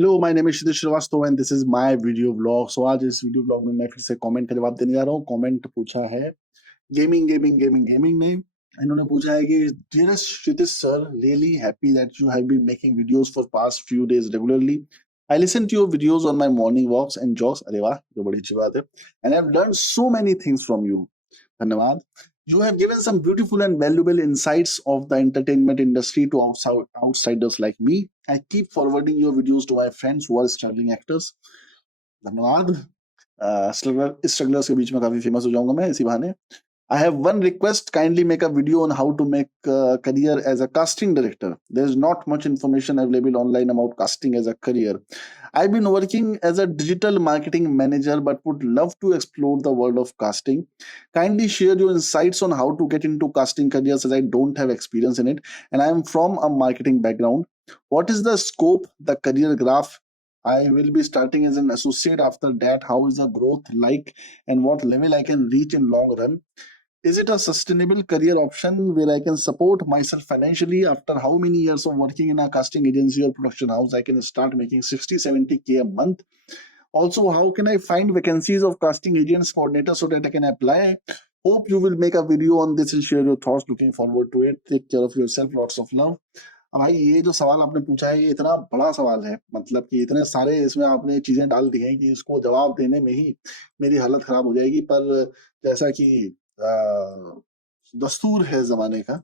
Hello, my name is Kshitij Srivastava and this is my video blog. So आज इस video blog में मैं फिर से कमेंट का जवाब देने जा रहा हूँ। कमेंट पूछा है गेमिंग ने। इन्होंने पूछा है कि dearest Kshitij sir, really happy that you have been making videos for past few days regularly. I listen to your videos on my morning walks and jogs. अरे वाह, तो बड़ी अच्छी बात है। And I have learn so many things from you. धन्यवाद। You have given some beautiful and valuable insights of the entertainment industry to outsiders like me. I keep forwarding your videos to my friends who are struggling actors. धन्यवाद। Strugglers के बीच में काफी famous हो जाऊंगा मैं इसी बहाने। I have one request. Kindly make a video on how to make a career as a casting director. There's not much information available online about casting as a career. I've been working as a digital marketing manager, but would love to explore the world of casting. Kindly share your insights on how to get into casting careers, as I don't have experience in it, and I am from a marketing background. What is the scope, the career graph? I will be starting as an associate. After that, how is the growth like, and what level I can reach in long run? Is it a sustainable career option where I can support myself financially? After how many years of working in a casting agency or production house, I can start making 60, 70K a month. Also, how can I find vacancies of casting agents, coordinators, so that I can apply? Hope you will make a video on this and share your thoughts. Looking forward to it. Take care of yourself. Lots of love. अब भाई, ये जो सवाल आपने पूछा है, ये इतना बड़ा सवाल है, मतलब कि इतने सारे इसमें आपने चीजें डाल दी हैं कि इसको जवाब देने में ही मेरी हालत खराब हो जाएगी। पर जैसा कि दस्तूर है जमाने का,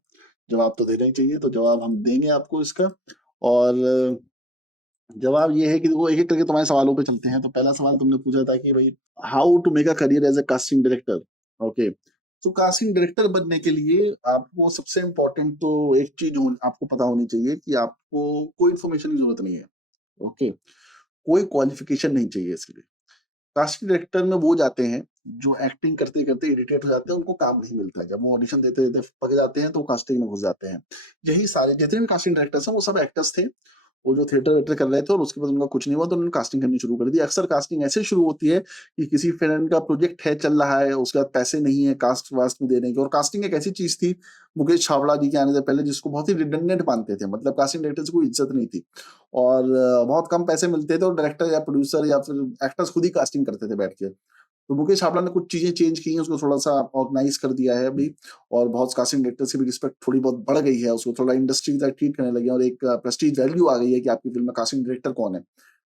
जवाब तो देना ही चाहिए, तो जवाब हम देंगे आपको इसका। और जवाब ये है कि देखो, एक एक करके तुम्हारे सवालों पे चलते हैं। तो पहला सवाल तुमने पूछा था कि भाई, how to make a career as a casting director. Okay, तो कास्टिंग डायरेक्टर बनने के लिए आपको सबसे इम्पोर्टेंट तो एक चीज आपको पता होनी चाहिए कि आपको कोई इन्फॉर्मेशन की जरूरत नहीं है। ओके, कोई क्वालिफिकेशन नहीं चाहिए इसके लिए। कास्टिंग डायरेक्टर में वो जाते हैं जो एक्टिंग करते करते इरिटेट हो जाते हैं, उनको काम नहीं मिलता है। जब वो ऑडिशन देते देते पक जाते हैं तो वो कास्टिंग में घुस जाते हैं। यही सारे जितने भी कास्टिंग डायरेक्टर्स हैं वो सब एक्टर्स थे, वो जो थिएटर वेटर कर रहे थे, और उसके बाद उनका कुछ नहीं हुआ तो उन्होंने कास्टिंग करनी शुरू कर दी। अक्सर कास्टिंग ऐसे शुरू होती है कि किसी फ्रेंड का प्रोजेक्ट है, चल रहा है, उसके बाद पैसे नहीं है कास्ट वास्ट में देने के। और कास्टिंग एक ऐसी चीज थी, मुकेश छाबड़ा जी के आने से पहले, जिसको बहुत ही रिडंडेंट मानते थे। मतलब कास्टिंग डायरेक्टर से कोई इज्जत नहीं थी, और बहुत कम पैसे मिलते थे, और डायरेक्टर या प्रोड्यूसर या फिर एक्टर्स खुद ही कास्टिंग करते थे बैठ के। तो मुकेश छाबड़ा ने कुछ चीजें चेंज की हैं, उसको थोड़ा सा ऑर्गेनाइज कर दिया है अभी, और बहुत कास्टिंग डायरेक्टर से भी रिस्पेक्ट थोड़ी बहुत बढ़ गई है। उसको थोड़ा इंडस्ट्री की तरह ट्रीट करने लगे हैं, और एक प्रेस्टीज वैल्यू आ गई है कि आपकी फिल्म में कास्टिंग डायरेक्टर कौन है।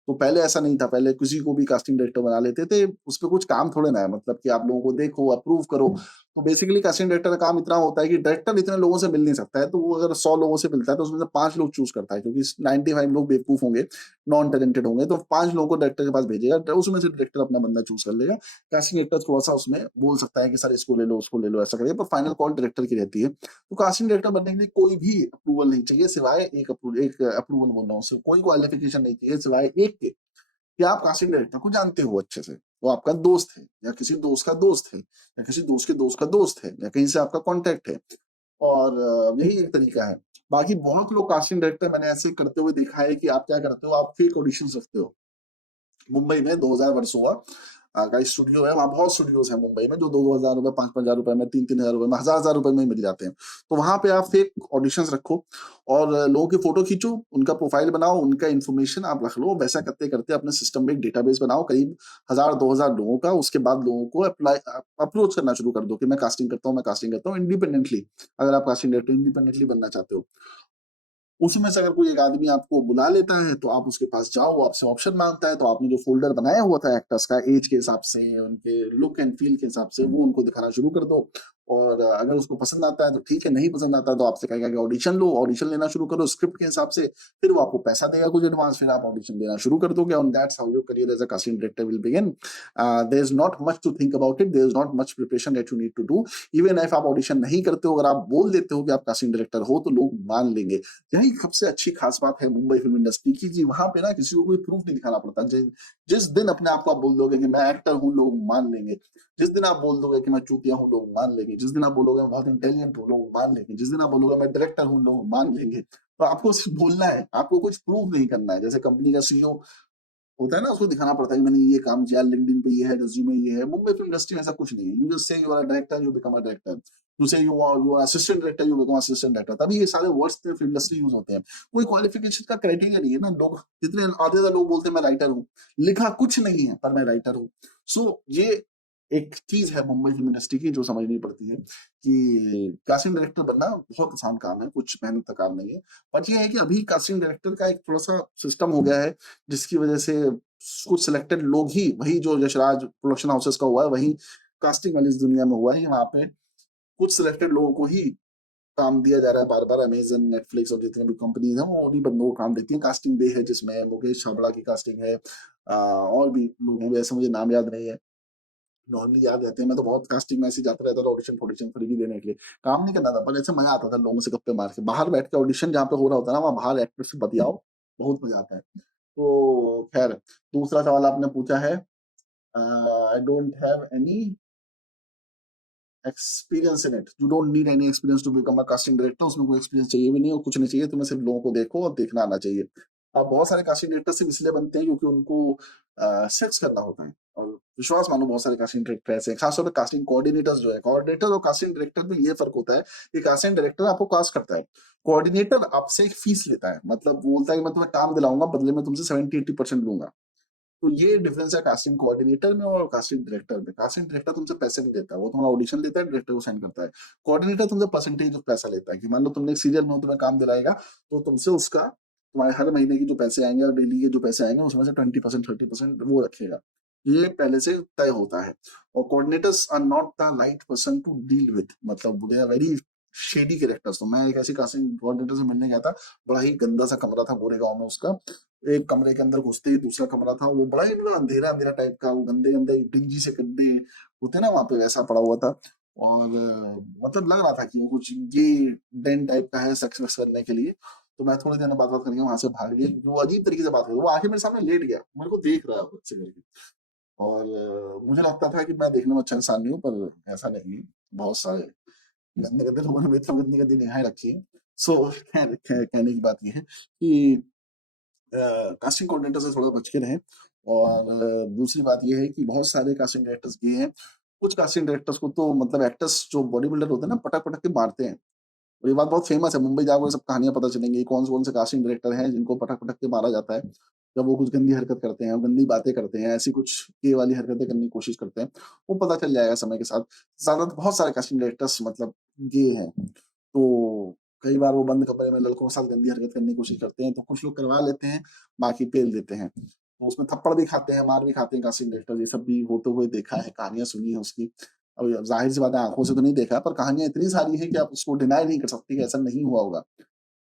तो पहले ऐसा नहीं था, पहले किसी को भी कास्टिंग डायरेक्टर बना लेते थे। उस पे कुछ काम थोड़े ना है, मतलब कि आप लोगों को देखो, अप्रूव करो। तो बेसिकली कास्टिंग डायरेक्टर का काम इतना होता है कि डायरेक्टर इतने लोगों से मिल नहीं सकता है, तो वो अगर 100 लोगों से मिलता है तो उसमें से 5 लोग चूज करता है, क्योंकि 95 लोग बेवकूफ होंगे, नॉन टैलेंटेड होंगे, तो 5 लोगों को डायरेक्टर के पास भेजेगा, तो उसमें से डायरेक्टर अपना बंदा चूज कर लेगा। कास्टिंग डायरेक्टर थोड़ा सा उसमें बोल सकता है कि सर इसको ले लो, उसको ले लो, ऐसा करिए, पर फाइनल कॉल डायरेक्टर की रहती है। तो कास्टिंग डायरेक्टर बनने के लिए कोई भी अप्रूवल नहीं चाहिए, सिवाय एक अप्रूवल बोल रहा हूँ, सिर्फ कोई क्वालिफिकेशन नहीं चाहिए सिवाय एक के, कि आप कास्टिंग डायरेक्टर को जानते हो अच्छे से, वो आपका दोस्त है, या किसी दोस्त का दोस्त है, या किसी दोस्त के दोस्त का दोस्त है, या कहीं से आपका कांटेक्ट है। और यही एक तरीका है। बाकी बहुत लोग कास्टिंग डायरेक्टर मैंने ऐसे करते हुए देखा है कि आप क्या करते हो, आप फेक ऑडिशन रखते हो। मुंबई में 2000 वर्ष हुआ का स्टूडियो है, वहाँ बहुत स्टूडियोज हैं मुंबई में, जो 2-2 हजार रुपए, 5-5 हजार रुपए में, 3-3 हजार रुपए में, 1000-1000 रुपए में मिल जाते हैं। तो वहां पे आप फेक ऑडिशंस रखो, और लोगों की फोटो खींचो, उनका प्रोफाइल बनाओ, उनका इन्फॉर्मेशन आप रख लो। वैसा करते करते अपने सिस्टम में एक डेटाबेस बनाओ करीब 1000-2000 लोगों का। उसके बाद लोगों को अप्लाई अप्रोच करना शुरू कर दो कि मैं कास्टिंग करता हूँ, मैं कास्टिंग करता हूँ इंडिपेंडेंटली। अगर आप कास्टिंग डायरेक्टर इंडिपेंडेंटली बनना चाहते हो, उसमें से अगर कोई एक आदमी आपको बुला लेता है तो आप उसके पास जाओ, वो आपसे ऑप्शन मांगता है, तो आपने जो फोल्डर बनाया हुआ था एक्टर्स का, एज के हिसाब से, उनके लुक एंड फील के हिसाब से, वो उनको दिखाना शुरू कर दो। और अगर उसको पसंद आता है तो ठीक है, नहीं पसंद आता है तो आपसे कहेगा कि ऑडिशन लो, ऑडिशन लेना शुरू करो स्क्रिप्ट के हिसाब से। फिर वो आपको पैसा देगा कुछ एडवांस, फिर आप ऑडिशन देना शुरू कर दोगे, और that's how your career as a casting director will begin. There is not much to think about it, there is not much preparation that you need to do. Even if आप audition नहीं करते हो, अगर आप बोल देते हो कि आप कास्टिंग डायरेक्टर हो, तो लोग मान लेंगे। यही सबसे अच्छी खास बात है मुंबई फिल्म इंडस्ट्री की जी, वहां पे ना किसी को कोई प्रूफ नहीं दिखाना पड़ता। जिस दिन अपने आप को आप बोल दोगे कि मैं एक्टर हूँ, लोग मान लेंगे। जिस दिन आप बोल दोगे कि मैं चूतिया हूँ, लोग मान लेंगे। जिस दिन आप बोलोगे मैं बहुत इंटेलिजेंट हूँ, लोग मान लेंगे। जिस दिन आप बोलोगे मैं डायरेक्टर हूँ, लोग मान लेंगे। तो आपको सिर्फ बोलना है, आपको कुछ प्रूफ नहीं करना है। जैसे कंपनी का सीईओ होता है ना, उसको दिखाना पड़ता है कि मैंने ये काम किया, लिंक्डइन पे ये है, रिज्यूमे ये है। मुंबई फिल्म इंडस्ट्री में ऐसा कुछ नहीं है। You just say you are director, you become a director. You say you are assistant director, you become assistant director, तभी ये सारे वर्ड्स फिल्म इंडस्ट्री यूज होते हैं। कोई क्वालिफिकेशन का क्राइटेरिया नहीं है ना। लोग जितने आधे ज्यादा लोग बोलते हैं मैं राइटर हूँ, लिखा कुछ नहीं है पर मैं राइटर हूँ। सो ये एक चीज है मुंबई फिल्म इंडस्ट्री की जो समझनी पड़ती है कि कास्टिंग डायरेक्टर बनना बहुत आसान काम है, कुछ मेहनत का काम नहीं है। बट ये है कि अभी कास्टिंग डायरेक्टर का एक थोड़ा सा सिस्टम हो गया है जिसकी वजह से कुछ सिलेक्टेड लोग ही, वही जो यशराज प्रोडक्शन हाउसेस का हुआ है, वही कास्टिंग वाली इस दुनिया में हुआ है। वहां पे कुछ सिलेक्टेड लोगों को ही काम दिया जा रहा है बार बार। अमेजन, नेटफ्लिक्स और जितने भी कंपनीज हैं वो उन्हीं बंदों को काम देती है। कास्टिंग बे है जिसमें मुकेश छाबड़ा की कास्टिंग है, और भी लोग हैं, वैसे मुझे नाम याद नहीं है, नॉर्मली याद रहते हैं। मैं तो बहुत कास्टिंग में ऐसे जाता रहता था ऑडिशन फॉडिशन फ्री देने के लिए, काम नहीं करना था पर ऐसे मजा आता था लोगों से गप्पे मार के। बाहर बैठ के ऑडिशन जहाँ पे हो रहा होता है ना, वहाँ बाहर एक्टर से बतियाओ, बहुत मजा आता है। तो खैर, दूसरा सवाल आपने पूछा है, I don't have any experience in it. You don't need any experience to become a casting director. उसमें कोई एक्सपीरियंस चाहिए भी नहीं और कुछ नहीं चाहिए, तुम्हें सिर्फ लोगों को देखो और देखना आना चाहिए। अब बहुत सारे कास्टिंग डायरेक्टर सिर्फ इसलिए बनते हैं क्योंकि उनको सेट्स करना होता है, और विश्वास मानो बहुत सारे कास्टिंग डायरेक्टर ऐसे हैं, खासतौर पर कास्टिंग कोऑर्डिनेटर्स जो है। कोऑर्डिनेटर और कास्टिंग डायरेक्टर में ये फर्क होता है कि कास्टिंग डायरेक्टर आपको कास्ट करता है, कोऑर्डिनेटर आपसे एक फीस लेता है, मतलब बोलता है कि मैं तुम्हें काम दिलाऊंगा, बदले में तुमसे 70-80% लूंगा। तो ये डिफरेंस है कास्टिंग कोऑर्डिनेटर में और कास्टिंग डायरेक्टर में। कास्टिंग डायरेक्टर तुमसे पैसे नहीं लेता, वो तुम्हारा ऑडिशन लेता है, डायरेक्टर को साइन करता है। कोऑर्डिनेटर तुमसे परसेंटेज ऑफ पैसा लेता है कि मान लो तुमने एक सीरियल में तुम्हें काम दिलाएगा, तो तुमसे उसका तुम्हारे हर महीने की जो पैसे आएंगे और डेली के जो पैसे आएंगे उसमें से 20% 30% वो रखेगा। ये पहले से तय होता है। और coordinators are not the right person to deal with, मतलब they are very shady characters. तो मैं एक ऐसी कास्टिंग कोऑर्डिनेटर से मिलने गया था, बड़ा ही गंदा सा कमरा था गोरेगांव में उसका। एक कमरे के अंदर घुसते ही दूसरा कमरा था, वो बड़ा ही मतलब अंधेरा अंधेरा टाइप का, वो गंदे गंदे डिंगी से गड्ढे होते ना वहां पे, वैसा पड़ा हुआ था। और मतलब लग रहा था कि वो कुछ ये डेन टाइप का है सेक्स वेक्स करने के लिए। तो मैं थोड़ी देर में बात बात करके वहां से भाग गया, जो अजीब तरीके से बात कर, वो आके मेरे सामने लेट गया, मेरे को देख रहा है बच्चे करके। और मुझे लगता था कि मैं देखने में अच्छा इंसान नहीं हूँ, पर ऐसा नहीं है। बहुत सारे गंदे गंदे लोगों ने मेरी तरफ गंदी गंदी निगाहें रखी है। सो कहने की बात ये है कि कास्टिंग कोऑर्डिनेटर से थोड़ा बच के रहें। और दूसरी बात ये है कि बहुत सारे कास्टिंग डायरेक्टर्स ये हैं, कुछ कास्टिंग डायरेक्टर्स को तो मतलब एक्टर्स जो बॉडी बिल्डर होते हैं ना, पटक पटक के मारते हैं। और ये बात बहुत फेमस है, मुंबई जाओगे सब कहानियां पता चलेंगी कौन से कास्टिंग डायरेक्टर हैं जिनको पटक पटक के मारा जाता है जब वो कुछ गंदी हरकत करते हैं, गंदी बातें करते हैं, ऐसी कुछ ये वाली हरकतें करने की कोशिश करते हैं। वो पता चल जाएगा समय के साथ। ज्यादा बहुत सारे कास्टिंग डायरेक्टर्स मतलब ये हैं। तो कई बार वो बंद कमरे में लड़कों के साथ गंदी हरकत करने की कोशिश करते हैं, तो कुछ लोग करवा लेते हैं, बाकी पेल देते हैं। तो उसमें थप्पड़ भी खाते हैं, मार भी खाते हैं कास्टिंग डायरेक्टर। ये सब भी होते हुए देखा है, कहानियां सुनी है उसकी। अब जाहिर सी बात है, आंखों से तो नहीं देखा, पर कहानियां इतनी सारी है कि आप उसको डिनाई नहीं कर सकते कि ऐसा नहीं हुआ होगा।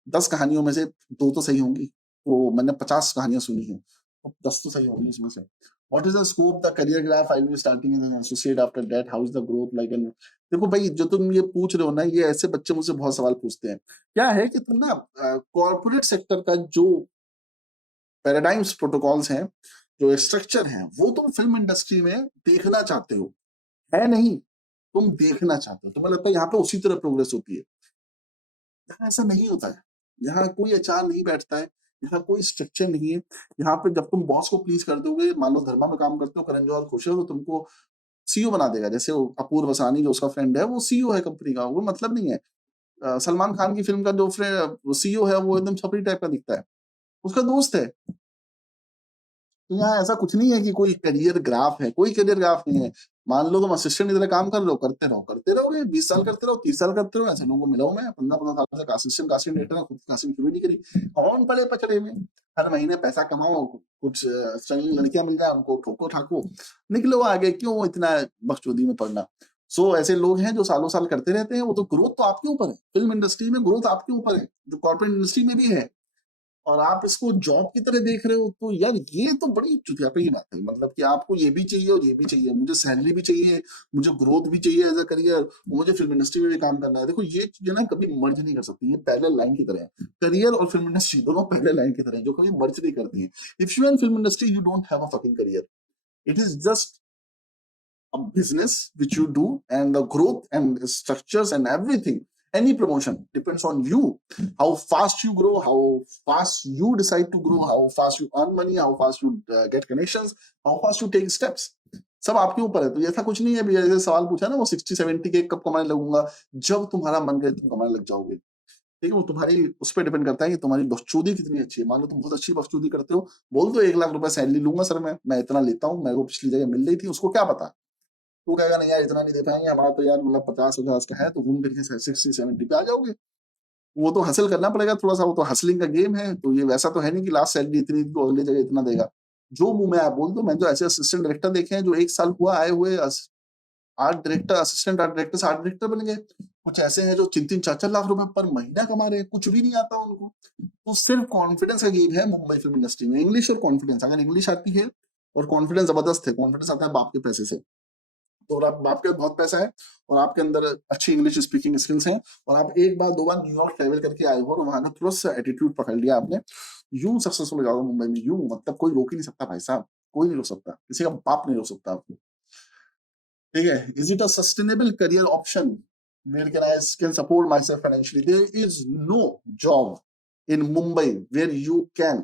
10 कहानियों में से 2 तो सही होंगी। तो मैंने 50 कहानियां सुनी हैं, तो 10 तो सही होंगी इसमें से। What is the scope the career graph I will starting in an associate after that how is the growth like an. देखो भाई, जो तुम ये पूछ रहे हो ना, ये ऐसे बच्चे मुझसे बहुत सवाल पूछते हैं। क्या है कि तुम ना कॉर्पोरेट सेक्टर का जो पैराडाइम्स प्रोटोकॉल्स हैं, जो स्ट्रक्चर हैं, वो तुम फिल्म इंडस्ट्री में देखना चाहते हो, है नहीं, तुम देखना चाहते हो। तुम्हें लगता है यहाँ पे उसी तरह प्रोग्रेस होती है। यहाँ ऐसा नहीं होता है। यहाँ कोई एचआर नहीं बैठता है, यहाँ कोई स्ट्रक्चर नहीं है। यहाँ पे जब तुम बॉस को प्लीज कर दोगे, मान लो धर्मा में काम करते हो, करण जौहर खुश है तो तुमको सीईओ बना देगा। जैसे वो अपूर्व वसानी जो उसका फ्रेंड है, वो सीईओ है कंपनी का, वो मतलब नहीं है। सलमान खान की फिल्म का जो सीईओ है वो एकदम छपरी टाइप का दिखता है, उसका दोस्त है। तो यहाँ ऐसा कुछ नहीं है कि कोई करियर ग्राफ है, कोई करियर ग्राफ नहीं है। मान लो तुम असिस्टेंट की तरह काम कर रहे हो, करते रहोगे, 20 साल करते रहो, 30 साल करते रहो। ऐसे लोगों को मिला हूं मैं 15-15 साल से असिस्टेंट कास्टिंग डायरेक्टर, खुद कास्टिंग शुरू नहीं करी। कौन पड़े पचड़े में, हर महीने पैसा कमाओ, कुछ स्ट्रगलिंग लड़कियां मिल जाए, उनको ठोको ठाको, निकलो आगे, क्यों इतना बकचोदी में पड़ना। सो ऐसे लोग हैं जो सालों साल करते रहते हैं। वो तो ग्रोथ तो आपके ऊपर है, फिल्म इंडस्ट्री में ग्रोथ आपके ऊपर है, जो कॉर्पोरेट इंडस्ट्री में भी है। और आप इसको जॉब की तरह देख रहे हो, तो यार ये तो बड़ी चुतियापे की बात है। मतलब कि आपको ये भी चाहिए और ये भी चाहिए, मुझे सैलरी भी चाहिए, मुझे ग्रोथ भी चाहिए एज अ करियर, मुझे फिल्म इंडस्ट्री में भी काम करना है। देखो ये चीजें ना कभी मर्ज नहीं कर सकती, ये पैरेलल लाइन की तरह है। करियर और फिल्म इंडस्ट्री दोनों पैरेलल लाइन की तरह है, जो कभी मर्ज नहीं करती है। If you are in film industry you don't have a fucking career, it is just a business which you do, and the growth and structures and everything, any promotion depends on you. How fast you grow, how fast you decide to grow, how fast you earn money, how fast you get connections, how fast you take steps. सब आपके ऊपर है। तो ऐसा कुछ नहीं है अभी जैसे सवाल पूछा ना वो 60-70 के कब कमाने लगूँगा, जब तुम्हारा मन करे तुम कमाने लग जाओगे। ठीक है? वो तुम्हारी उस पे डिपेंड करता है कि तुम्हारी बखचूदी कितनी अच्छी है। मान लो तुम बहुत अच्छी बखचूदी करते हो, बोल दो 1 लाख रुपए सैलरी लूँगा सर मैं इतना लेता हूँ, मेरे को पिछली जगह मिल रही थी, उसको क्या पता? वो कहेगा नहीं यार इतना नहीं दे पाएँगे, हमारा तो यार मतलब 50-50 का है, तो घूम फिर के 60-70 पे आ जाओगे। वो तो हासिल करना पड़ेगा थोड़ा-सा, वो तो हसलिंग का गेम है, तो ये वैसा तो है नहीं कि लास्ट सैलरी इतनी थी तो अगली जगह इतना देगा। जो मुँह में आया बोल दो, मैंने तो ऐसे असिस्टेंट डायरेक्टर देखे हैं जो 1 साल हुआ आए हुए art director, assistant art director से आर्ट डायरेक्टर बन गए। कुछ ऐसे हैं जो 3-3 4-4 लाख रुपए पर महीना कमा रहे हैं, कुछ भी नहीं आता उनको। तो सिर्फ कॉन्फिडेंस का गेम है मुंबई फिल्म इंडस्ट्री में, इंग्लिश और कॉन्फिडेंस। अगर इंग्लिश आती है और कॉन्फिडेंस ज़बरदस्त है, कॉन्फिडेंस आता है बाप के पैसे से। तो और आप बाप के पास बहुत पैसा है और आपके अंदर अच्छी इंग्लिश स्पीकिंग स्किल्स हैं और आप एक बार 2 बार न्यूयॉर्क ट्रैवल करके आए हो और वहाँ का तुरंत से एटीट्यूड पकड़ लिया आपने, यूँ सक्सेसफुल हो जाओगे मुंबई में, यूँ मतलब कोई रोक ही नहीं सकता भाई साहब, कोई नहीं रोक सकता, किसी का बाप नहीं रोक सकता आपको। ठीक है? Is it a sustainable career option where can support myself financially? There is no job in Mumbai where you can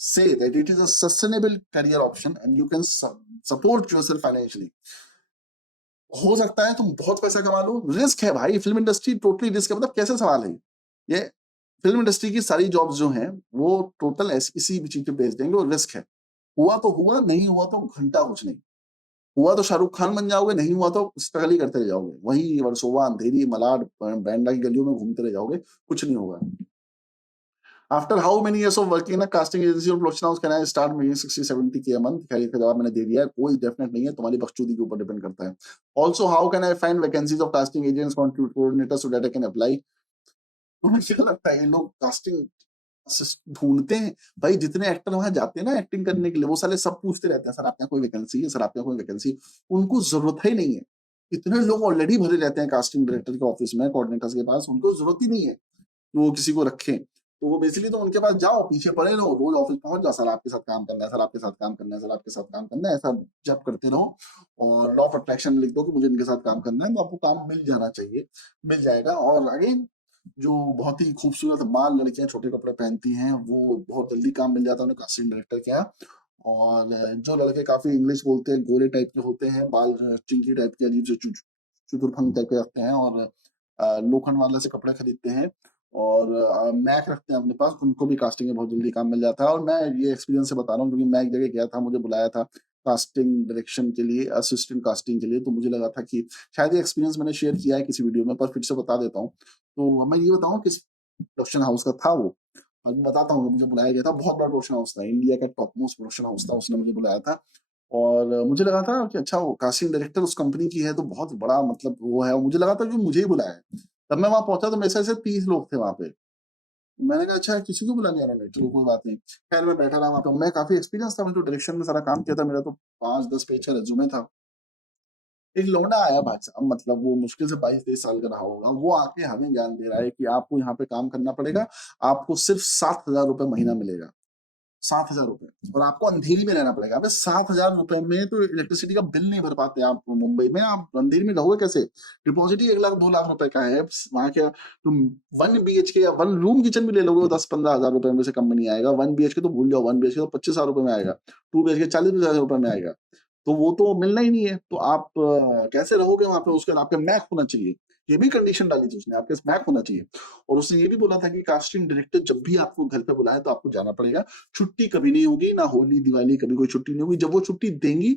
say that it is a sustainable career option and you can support yourself financially. हो सकता है तुम बहुत पैसा कमा लो, risk है भाई, film industry totally risk है। मतलब कैसे सवाल है ये? फिल्म इंडस्ट्री की सारी जॉब्स जो हैं वो टोटल इसी चीज पे बेच देंगे और रिस्क है। हुआ तो हुआ, नहीं हुआ तो घंटा कुछ नहीं। हुआ तो शाहरुख खान बन जाओगे, नहीं हुआ तो स्ट्रगल ही करते रह जाओगे, वही वर्सोवा अंधेरी मलाड बैंडा की गलियों में घूमते रह जाओगे, कुछ नहीं होगा। After how many years of working in a casting agency और production house can I start making 60-70 के अ मंथ? खैर इसका जवाब मैंने दे दिया है, कोई डेफिनेट नहीं है, तुम्हारी बखचूदी के ऊपर डिपेंड करता है। Also how can I find vacancies of casting agents coordinators so that I can apply? तुम्हें क्या लगता है ये लोग कास्टिंग ढूंढते हैं? भाई जितने एक्टर वहां जाते हैं ना एक्टिंग करने के लिए, वो साले सब पूछते रहते हैं सर आपके यहाँ कोई वैकेंसी है, सर आपके यहाँ कोई वैकेंसी? उनको जरूरत ही नहीं है। इतने लोग ऑलरेडी भरे रहते हैं कास्टिंग डायरेक्टर के ऑफिस में, कोऑर्डिनेटर्स के पास, उनको जरूरत ही नहीं है कि वो किसी को रखें। तो वो बेसिकली तो उनके पास जाओ, पीछे पड़े रहो, रोज ऑफिस पहुंच जाओ, सर आपके साथ काम करना है, सर आपके साथ काम करना है, सर आपके साथ काम करना है, ऐसा जब करते रहो और लॉ ऑफ अट्रैक्शन लिख दो कि मुझे इनके साथ काम करना है, तो आपको काम मिल जाना चाहिए, मिल जाएगा। और अगेन जो बहुत ही खूबसूरत बाल लड़कियां छोटे कपड़े पहनती हैं वो बहुत जल्दी काम मिल जाता है उन्हें कास्टिंग डायरेक्टर के यहाँ। और जो लड़के काफी इंग्लिश बोलते हैं, गोरे टाइप के होते हैं, बाल चिंकी टाइप के अजीब से चुतुरफंग टाइप के रखते हैं और लोखंड वाले से कपड़े खरीदते हैं और मैक रखते हैं अपने पास, उनको भी कास्टिंग में बहुत जल्दी काम मिल जाता है। और मैं ये एक्सपीरियंस से बता रहा हूँ क्योंकि मैं एक जगह गया था, मुझे बुलाया था कास्टिंग डायरेक्शन के लिए, असिस्टेंट कास्टिंग के लिए, तो मुझे लगा था कि शायद ये एक्सपीरियंस मैंने शेयर किया है किसी वीडियो में, पर फिर से बता देता हूँ। तो मैं ये बताऊँ किस प्रोडक्शन हाउस का था वो। अब मैं बताता हूँ, मुझे बुलाया गया था, बहुत बड़ा प्रोडक्शन हाउस था, इंडिया का टॉप मोस्ट प्रोडक्शन हाउस था, उसने मुझे बुलाया था। और मुझे लगा था कि अच्छा वो कास्टिंग डायरेक्टर उस कंपनी की है तो बहुत बड़ा मतलब वो है, मुझे लगा था कि मुझे ही बुलाया है। तब मैं वहां पहुंचा तो मेरे से ऐसे 30 लोग थे वहां पे। मैंने कहा अच्छा किसी को बुला लिया उन्होंने, चलो कोई बात नहीं। खैर मैं बैठा रहा वहां पे, मैं काफी एक्सपीरियंस था, मैं तो डायरेक्शन में सारा काम किया था, मेरा तो 5-10 पेज का रेज्यूमे था। एक लौंडा आया भाई साहब, मतलब वो मुश्किल से 22-23 साल का रहा होगा, वो आके हमें ज्ञान दे रहा है कि आपको यहाँ पे काम करना पड़ेगा, आपको सिर्फ 7,000 रुपए महीना मिलेगा। 7,000 रुपए और आपको अंधेरी में रहना पड़ेगा। अबे 7,000 रुपए में तो इलेक्ट्रिसिटी का बिल नहीं भर पाते आप मुंबई में, आप अंधेरी में रहोगे कैसे? डिपॉजिट ही 1 लाख 2 लाख रुपए का है। वहां क्या तुम 1 बीएचके या 1 रूम किचन भी ले लोगे 10-15 हजार रुपए में से कम में नहीं आएगा। 1 बीएचके तो भूल जाओ, 1 बीएचके तो 25,000 रुपए में आएगा, 2 बीएचके 40-50,000 रुपए में आएगा। तो वो तो मिलना ही नहीं है, तो आप कैसे रहोगे वहां पे? उसके बाद आपके मैक होना चाहिए, ये भी कंडीशन डाली थी उसने, आपके पास मैक होना चाहिए। और उसने ये भी बोला था कि कास्टिंग डायरेक्टर जब भी आपको घर पे बुलाए तो आपको जाना पड़ेगा, छुट्टी कभी नहीं होगी, ना होली दिवाली कभी कोई छुट्टी नहीं होगी, जब वो छुट्टी देंगी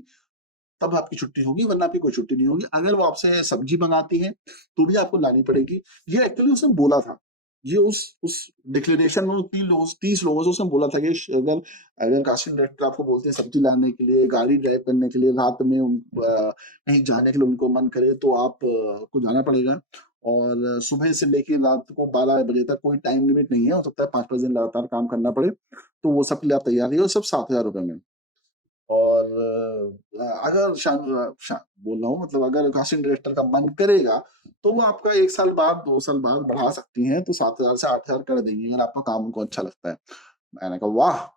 तब आपकी छुट्टी होगी, वरना आपकी कोई छुट्टी नहीं होगी। अगर वो आपसे सब्जी मंगाती है तो भी आपको लानी पड़ेगी। ये एक्चुअली उसने बोला था, ये उस डिक्लेरेशन में 30 लोगों से उसने बोला था कि अगर अगर कास्टिंग डायरेक्टर आपको बोलते हैं सब्जी लाने के लिए, गाड़ी ड्राइव करने के लिए, रात में कहीं जाने के लिए उनको मन करे तो आप को जाना पड़ेगा। और सुबह से लेके रात को 12 बजे तक कोई टाइम लिमिट नहीं है, हो सकता है 5-5 दिन लगातार काम करना पड़े, तो वो सब के लिए आप तैयार रहिए, और सब 7,000 रुपए में। और अगर बोल रहा हूँ मतलब अगर कास्टिंग डायरेक्टर का मन करेगा तो वो आपका 1 साल बाद 2 साल बाद बढ़ा सकती हैं, तो 7,000 से 8,000 कर देंगी अगर आपका काम उनको अच्छा लगता है। मैंने कहा वाह!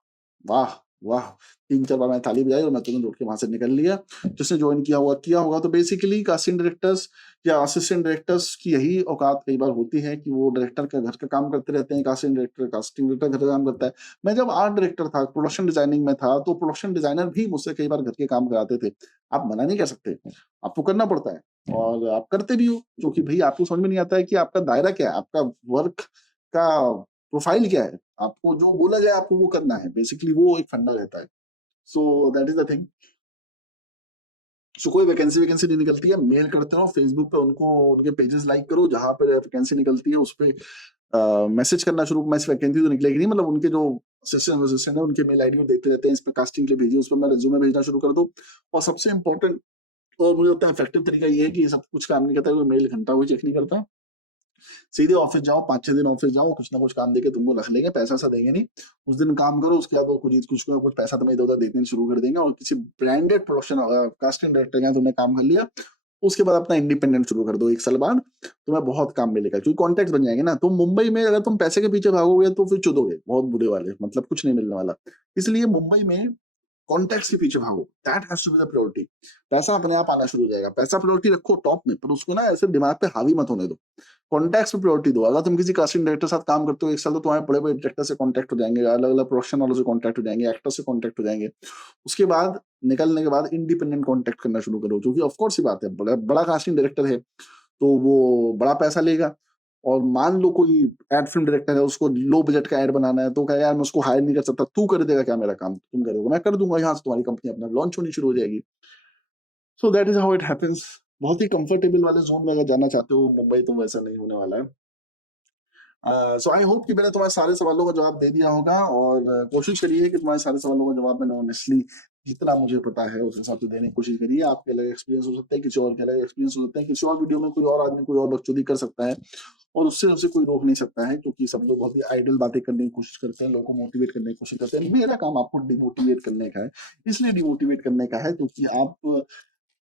वाह! वाह! 3-4 बार मैंने ताली बजाई और मैं तुरंत उठ के वहाँ से निकल लिया। जिसने जॉइन किया होगा तो बेसिकली कास्टिंग डायरेक्टर्स या असिस्टेंट डायरेक्टर्स की यही औकात कई बार होती है कि वो डायरेक्टर का घर का काम करते रहते हैं, कास्टिंग डायरेक्टर घर का काम करता है। मैं जब आर्ट डायरेक्टर था, प्रोडक्शन डिजाइनिंग में था, तो प्रोडक्शन डिजाइनर भी मुझसे कई बार घर के काम कराते थे। आप मना नहीं कर सकते, आपको करना पड़ता है और आप करते भी हो, क्योंकि भई आपको समझ में नहीं आता है कि आपका दायरा क्या है, आपका वर्क का प्रोफाइल क्या है, आपको जो बोला जाए आपको वो करना है, बेसिकली वो एक फंडा रहता है। So that is the thing. So कोई वैकेंसी वैकेंसी नहीं निकलती है, मेल करते रहो फेसबुक पे उनको, उनके पेजेस लाइक करो, जहाँ पे वैकेंसी निकलती है उस पे मैसेज करना शुरू, मैसेज वैकेंसी तो निकलेगी नहीं, मतलब उनके जो असिस्टेंट है उनके मेल आईडी देते रहते हैं, इस पे कास्टिंग के लिए भेजिए, उस पर मैं रिज्यूमे भेजना शुरू कर दो। और सबसे इंपॉर्टेंट और मुझे लगता है इफेक्टिव तरीका ये है कि ये सब कुछ काम नहीं करता, कोई मेल घंटा हुआ चेक नहीं करता, सीधे ऑफिस जाओ, 5-6 दिन ऑफिस जाओ, कुछ ना कुछ काम देके तुमको रख लेंगे, पैसा ऐसा देंगे नहीं, उस दिन काम करो, उसके बाद वो कुछ पैसा तुम्हें इधर उधर देने शुरू कर देंगे, और किसी ब्रांडेड प्रोडक्शन कास्टिंग डायरेक्टर के यहाँ तुमने काम कर लिया, उसके बाद अपना इंडिपेंडेंट शुरू कर दो, 1 साल बाद तुम्हें बहुत काम मिलेगा, क्योंकि कॉन्टैक्ट्स बन जाएंगे ना। तुम मुंबई में अगर तुम पैसे के पीछे भागोगे तो फिर चुदोगे बहुत बुरे वाले, मतलब कुछ नहीं मिलने वाला। इसलिए मुंबई में कॉन्टैक्ट्स के पीछे भागो, that has to be the priority. पैसा अपने आप आना शुरू हो जाएगा, पैसा प्रायोरिटी रखो टॉप में, पर उसको ना ऐसे दिमाग पे हावी मत होने दो। कॉन्टैक्ट्स पे प्रायोरिटी दो। अगर तुम किसी कास्टिंग डायरेक्टर के साथ काम करते हो 1 साल, तो तुम्हारे बड़े-बड़े डायरेक्टर से कॉन्टैक्ट हो जाएँगे, अलग-अलग प्रोडक्शन वालों से कॉन्टैक्ट हो जाएँगे, एक्टर से कॉन्टैक्ट हो जाएँगे। उसके बाद निकलने के बाद इंडिपेंडेंट कॉन्टैक्ट करना शुरू करो, जो कि ऑफ कोर्स सी बात है, बड़ा बड़ा कास्टिंग डायरेक्टर है, तो वो बड़ा पैसा लेगा। और मान लो कोई एड फिल्म डायरेक्टर है, उसको लो बजट का एड बनाना है, तो कहेगा यार मैं उसको हायर नहीं कर सकता, तू कर देगा क्या मेरा काम? तुम करोगे? मैं कर दूँगा, यहाँ से तुम्हारी कंपनी अपना लॉन्च होनी शुरू हो जाएगी। सो that is how it happens. बहुत ही कंफर्टेबल वाले ज़ोन में अगर जाना चाहते हो मुंबई, तो वैसा नहीं होने वाला है। सो आई होप कि मैंने तुम्हारे सारे सवालों का जवाब दे दिया होगा, और कोशिश करिए कि तुम्हारे सारे सवालों का जवाब मैंने ऑनेस्टली जितना मुझे पता है उस हिसाब से देने की कोशिश करिए। आपके अलग एक्सपीरियंस हो सकते हैं, किसी और के अलग एक्सपीरियंस हो सकते हैं, किसी और वीडियो में कोई और आदमी कोई और बकचोदी कर सकता है, और उससे उसे कोई रोक नहीं सकता है, क्योंकि सब लोग बहुत ही आइडल बातें करने की कोशिश करते हैं, लोगों को मोटिवेट करने की कोशिश करते हैं। मेरा काम आपको डिमोटिवेट करने का है, इसलिए डिमोटिवेट करने का है क्योंकि आप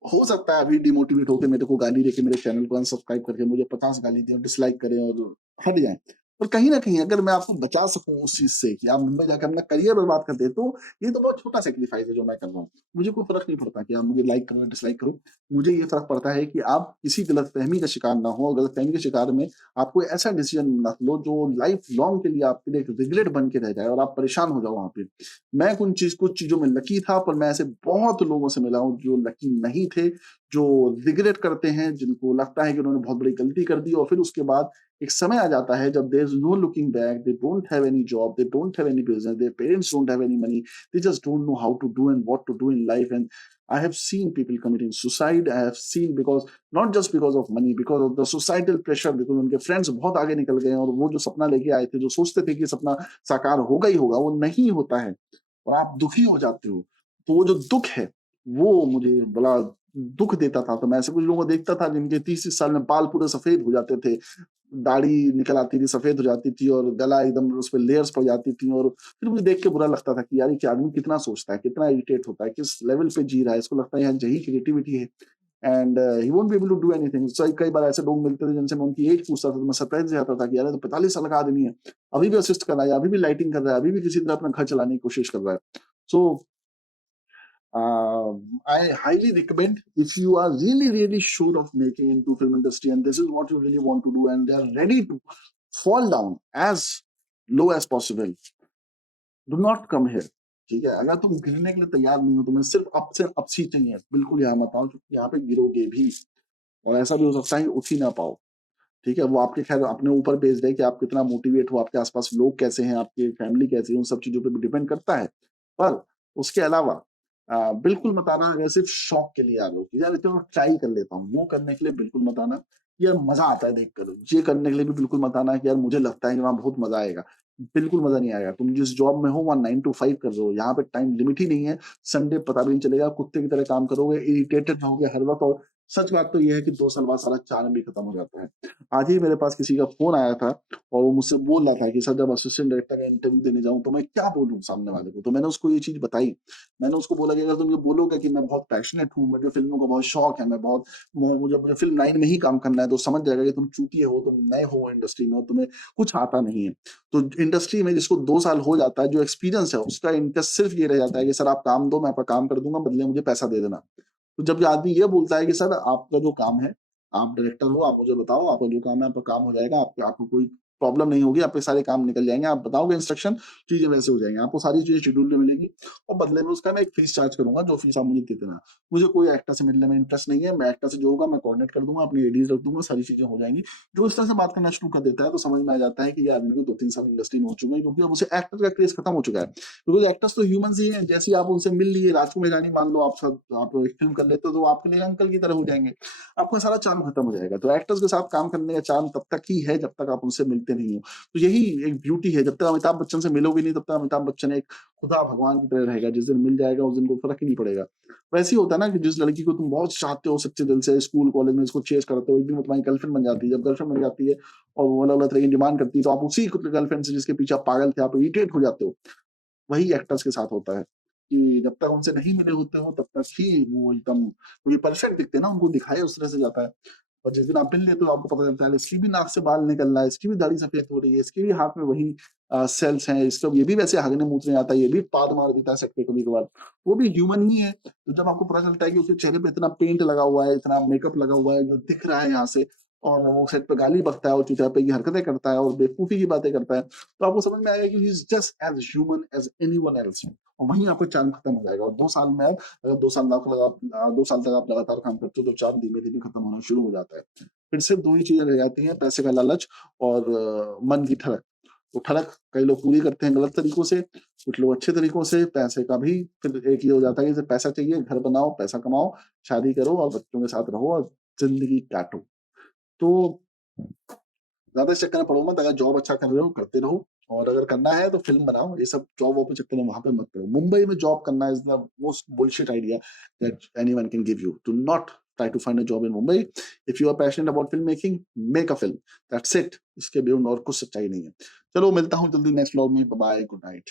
हो सकता है अभी डिमोटिवेट होके मेरे को गाली देके मेरे चैनल को अनसब्सक्राइब करके मुझे 50 गाली दें, डिसलाइक करें और हट जाएँ। पर कहीं न कहीं अगर मैं आपको बचा सकूँ उस चीज़ से कि आप मुंबई जाके अपना करियर बर्बाद कर दें, तो ये तो बहुत छोटा सैक्रिफाइस है जो मैं कर रहा हूँ। मुझे कोई फ़र्क नहीं पड़ता कि आप मुझे लाइक करो या डिसलाइक करो। मुझे ये फ़र्क पड़ता है कि आप किसी गलतफ़हमी का शिकार ना हो, और गलतफ़हमी के शिकार में आप कोई ऐसा डिसीज़न ना लो जो लाइफ़ लॉन्ग के लिए आपके लिए एक रिग्रेट बन के रह जाए और आप परेशान हो जाओ वहाँ पे। मैं कुछ चीज़ों में लकी था, पर मैं ऐसे बहुत लोगों से मिला हूँ जो लकी नहीं थे, जो रिग्रेट करते हैं, जिनको लगता है कि उन्होंने बहुत बड़ी गलती कर दी, और फिर उसके बाद एक समय आ जाता है जब there is no looking back, they don't have any job, they don't have any business, their parents don't have any money, they just don't know how to do and what to do in life, and I have seen people committing suicide. I have seen because not just because of money, because of the societal pressure, because उनके friends बहुत आगे निकल गए हैं, और वो जो सपना लेके आए थे, जो सोचते थे कि सपना साकार होगा ही होगा, वो नहीं होता है, और आप दुखी हो जाते हो। तो वो जो दुःख है, वो मुझे बड़ा दुःख देता था। तो मैं ऐसे कुछ लोगों को देखता था जिनके 30-30 साल में बाल पूरे सफ़ेद हो जाते थे, दाढ़ी निकल आती थी, सफ़ेद हो जाती थी, और गला एकदम उसपे लेयर्स पड़ जाती थी, और फिर मुझे देख के बुरा लगता था कि यार ये आदमी कितना सोचता है, कितना इरिटेट होता है, किस लेवल पे जी रहा है, इसको लगता है यार यही क्रिएटिविटी है, and he won't be able to do anything. So कई बार ऐसे लोग मिलते थे जिनसे मैं उनकी एज पूछता था, तो मैं सरप्राइज़ हो जाता था कि यार ये तो 45 साल का आदमी है, अभी भी असिस्ट कर रहा है, अभी भी लाइटिंग कर रहा है, अभी भी किसी तरह अपना घर चलाने की कोशिश कर रहा है। सो I highly recommend, if you are really, really sure of making into film industry and this is what you really want to do and they are ready to fall down as low as possible, do not come here. ठीक है, अगर तुम गिरने के लिए तैयार नहीं हो, तुम्हें सिर्फ अप से अप ही चाहिए, बिल्कुल यहाँ मत आओ, क्योंकि यहाँ पे गिरोगे भी, और ऐसा भी हो सकता है कि उठ ही ना पाओ। ठीक है, वो आपके खैर अपने ऊपर बेस्ड है कि आप कितना मोटिवेट हो, आपके आसपास लोग कैसे हैं, आपकी फैमिली कैसी है, उन सब चीज़ों पे भी डिपेंड करता है। पर उसके अलावा बिल्कुल मत आना अगर सिर्फ़ शौक के लिए आ रहे हो कि यार चलो ट्राई कर लेता हूँ, वो करने के लिए बिल्कुल मत आना, यार मज़ा आता है देखकर। ये करने के लिए भी बिल्कुल मत आना कि यार मुझे लगता है कि वहाँ बहुत मज़ा आएगा। बिल्कुल मज़ा नहीं आएगा। तुम जिस जॉब में हो वहाँ 9 टू 5 कर रहे हो, यहाँ पे टाइम लिमिट ही नहीं है। संडे पता भी नहीं चलेगा, कुत्ते की तरह काम करोगे, इरिटेटेड रहोगे हर वक़्त, और सच बात तो ये है कि 2 साल बाद सारा चार्म भी खत्म हो जाता है। आज ही मेरे पास किसी का फ़ोन आया था, और वो मुझसे बोल रहा था कि सर जब असिस्टेंट डायरेक्टर का इंटरव्यू देने जाऊँ तो मैं क्या बोलूँ सामने वाले को? तो मैंने उसको ये चीज़ बताई। मैंने उसको बोला कि अगर तुम ये बोलोगे कि मैं बहुत पैशनेट हूँ, मुझे फ़िल्मों का बहुत शौक है, मैं बहुत मुझे मुझे फ़िल्म लाइन में ही काम करना है, तो समझ जाएगा कि तुम चूतिए हो, तुम नए हो इंडस्ट्री में, और तुम्हें कुछ आता नहीं है। तो इंडस्ट्री में जिसको 2 साल हो जाता है, जो एक्सपीरियंस है, उसका इंटरेस्ट सिर्फ़ ये रह जाता है कि सर आप काम दो, मैं आपका काम कर दूँगा, बदले में मुझे पैसा दे देना। तो जब ये आदमी ये बोलता है कि सर आपका जो काम है, आप डायरेक्टर हो, आप मुझे बताओ, आपका जो काम है, आपका काम हो जाएगा, आपको कोई प्रॉब्लम नहीं होगी, आपके सारे काम निकल जाएँगे, आप बताओगे इंस्ट्रक्शन, चीज़ें वैसे हो जाएँगी, आपको सारी चीज़ें शेड्यूल में मिलेंगी और बदले में उसका मैं एक फीस चार्ज करूँगा, जो फीस आप मुझे दे देना। मुझे कोई एक्टर से मिलने में इंटरेस्ट नहीं है, मैं एक्टर से जो होगा मैं कोऑर्डिनेट कर दूँगा, अपनी आईडीज़ रख दूँगा, सारी चीज़ें हो जाएँगी। जो इस तरह से बात करना शुरू कर देता है, तो समझ में आ जाता है कि ये आदमी को 2-3 साल इंडस्ट्री में हो चुके हैं, क्योंकि अब उसे एक्टर का क्रेज़ खत्म हो चुका है। क्योंकि एक्टर्स तो ह्यूमन्स ही हैं, जैसे ही आप उनसे मिल लिए, राजू मेघानी मान लो आप एक फ़िल्म कर लेते हो, तो वो आपके लिए अंकल की तरह हो जाएँगे। आपका सारा चार्म खत्म हो जाएगा। तो एक्टर्स के साथ काम करने का चार्म तब तक ही है, जब तक आप उनसे मिलते नहीं हो। तो यही एक ब्यूटी है, जब तक अमिताभ बच्चन से मिलोगे नहीं, तब तक अमिताभ बच्चन एक खुदा भगवान की तरह रहेगा। जिस दिन मिल जाएगा, उस दिन कोई फ़र्क ही नहीं पड़ेगा। वैसे ही होता है ना कि जिस लड़की को तुम बहुत चाहते हो सच्चे दिल से, स्कूल, कॉलेज में उसको चेज़ करते हो, एक दिन वो तुम्हारी गर्लफ्रेंड बन जाती है। जब गर्लफ्रेंड बन जाती है और वो अलग-अलग तरह की डिमांड करती है, तो आप उसी गर्लफ्रेंड से जिसके पीछे आप पागल थे, आप इरिटेट हो जाते हो। वही एक्टर्स के साथ होता है कि जब तक उनसे नहीं मिले होते हो, तब तक ही वो एकदम क्योंकि परफेक्ट दिखते हैं ना, उनको दिखाया उस तरह से जाता है। और जिस दिन आप मिल लेते हो, आपको पता चलता है इसकी भी नाक से बाल निकल रहा है, इसकी भी दाढ़ी सफेद हो रही है, इसके भी हाथ में वही सेल्स हैं, इसका ये भी वैसे हगने-मूतने आता है, ये भी पाद मार देता है सट पे कभी-कभार। वो भी ह्यूमन ही है। तो जब आपको पता चलता है कि उसके चेहरे पे इतना पेंट लगा हुआ है, इतना मेकअप लगा हुआ है, जो दिख रहा है यहाँ से और वो सेट पे गाली बकता है और चुतियापे की हरकतें करता है और बेवकूफ़ी की बातें करता है, तो आपको समझ में आएगा कि he is just as human as anyone else. और वहीं आपका चार्म खत्म हो जाएगा और 2 साल में आप अगर 2 साल तक आप लगातार काम करते हो, तो चार्म धीमे-धीमे खत्म होना शुरू हो जाता है। फिर सिर्फ 2 ही चीज़ें रह जाती हैं, पैसे का लालच और मन की ठनक। वो ठनक कई लोग पूरी करते हैं गलत तरीकों से, कुछ लोग अच्छे तरीकों से, पैसे का भी फिर एक ये हो जाता है कि सिर्फ पैसा चाहिए, घर बनाओ, पैसा कमाओ, शादी करो और बच्चों के साथ रहो और ज़िंदगी काटो। तो ज़्यादा इस चक्कर में पड़ो मत, अगर जॉब अच्छा कर रहे हो, करते रहो और अगर करना है तो फ़िल्म बनाओ, ये सब जॉब-वॉब के चक्कर में वहाँ पे मत पड़ो। मुंबई में जॉब करना is the most bullshit idea that anyone can give you. Do not try to find a job in Mumbai. If you are passionate about film making, make a film, that's it. इसके beyond और कुछ सच्चाई नहीं है। चलो मिलता हूँ जल्दी नेक्स्ट व्लॉग में। Bye bye, good night.